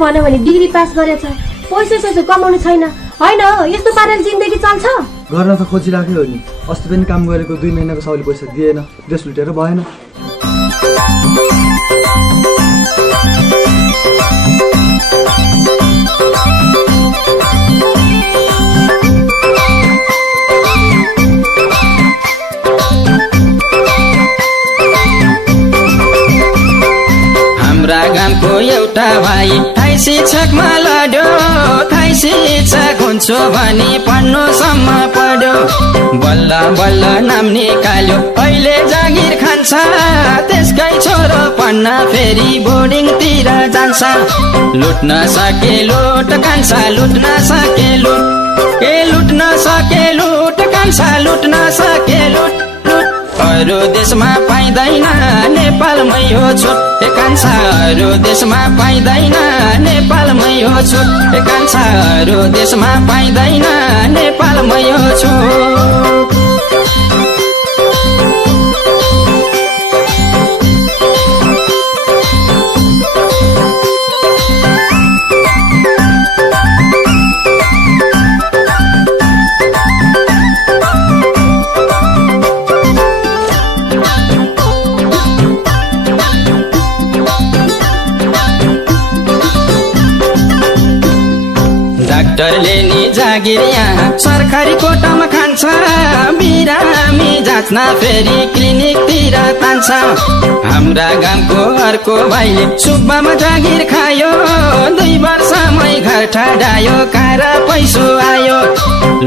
भन्यो भने degree pass गरेछ, पैसा कमाउनु छैन हैन, यस्तो पाराले जिन्दगी चल्छ? गर्न त खोजिराख्यो नि, अस्ति पनि काम गरेको 2 महिनाको साउले पैसा दिएन, देश लुटेर भएन। हाम्रा गाउँको एउटा भाइ थाई शिक्षकमा लड्यो, थाई शिक्षक हुन्छु भनी पढ्नुसम्म पढ्यो, बल्ल बल्ल नाम निकाल्यो, अहिले जागिर खान्छ, त्यसकै छोरो पढ्न फेरि बोर्डिङतिर जान्छ। लुट्न सके लुट कान्छा, लुट्न सके लुट, लुट्न सके लुट कान्छा, लुट्न सके लुट। अरू देशमा पाइँदैन, नेपालमै हो छुट, कान्छा अरू देशमा पाइँदैन, नेपालमै हो छुट, कान्छा अरू देशमा पाइँदैन, नेपालमै हो छुट। डाक्टरले नि जागिर यहाँ सरकारी कोटामा खान्छ, बिरामी जाँच्न फेरि क्लिनिकतिर तान्छ। हाम्रा गाउँको अर्को भाइले सुब्बामा जागिर खायो, 2 वर्षमै घर ठडायो, कारा पैसो आयो।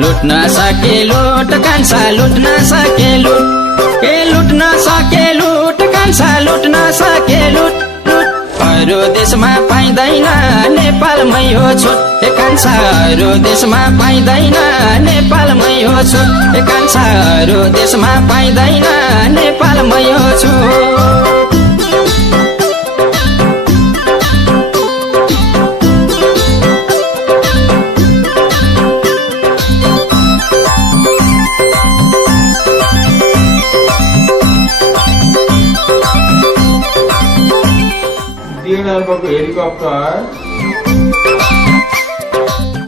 लुट्न सके लुट कान्छा, लुट्न सके लुट, लुट्न सके लुट कान्छा, लुट्न सके लुट। अरू देशमा पाइँदैन, नेपालमै हो छुट, कान्छा अरू देशमा पाइँदैन, नेपालमै हो छुट, कान्छा अरू देशमा पाइँदैन, नेपालमै हो छुट। हेलिकप्टर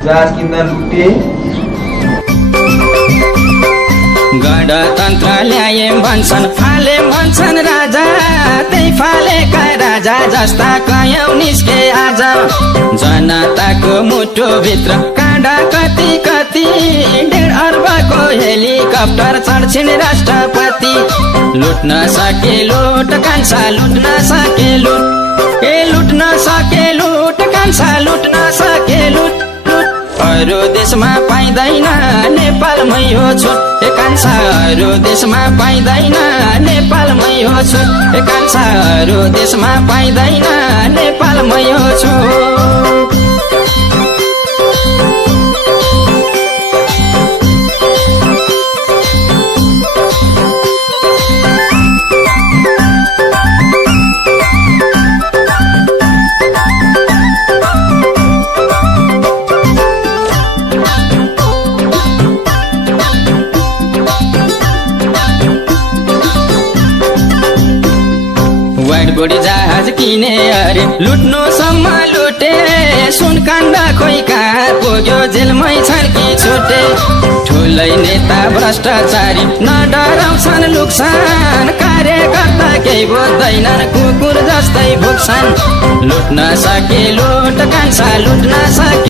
जहाज किन्दा लुटे, गणतन्त्र ल्याए भन्छन्, फाले भन्छन् राजा, त्यही फालेका राजा जस्ता कयौं निस्के आज। जनताको मुटु भित्र काँडा कति कति, 1.5 अर्बको हेलिकप्टर चढ्छिन् राष्ट्रपति। लुट्न सके लुट कान्छा, लुट्न सके लुट, लुट्न सके लुट कान्छा, लुट्न सके लुट। अरू देशमा पाइँदैन, नेपालमै हो छुट, कान्छा अरू देशमा पाइँदैन, नेपालमै हो छुट, कान्छा अरू देशमा पाइँदैन, नेपालमै हो छुट। बढी जहाज किने अरे लुट्नुसम्म लुटे, सुनकाण्ड खोइ कहाँ पुग्यो, जेलमै छन् कि छुटे। ठुलै नेता भ्रष्टाचारी नडराउँछन् लुक्छन्, कार्यकर्ता केही बोल्दैनन्, कुकुर जस्तै भुक्छन्। लुट्न सके लुट कान्छा, लुट्न सके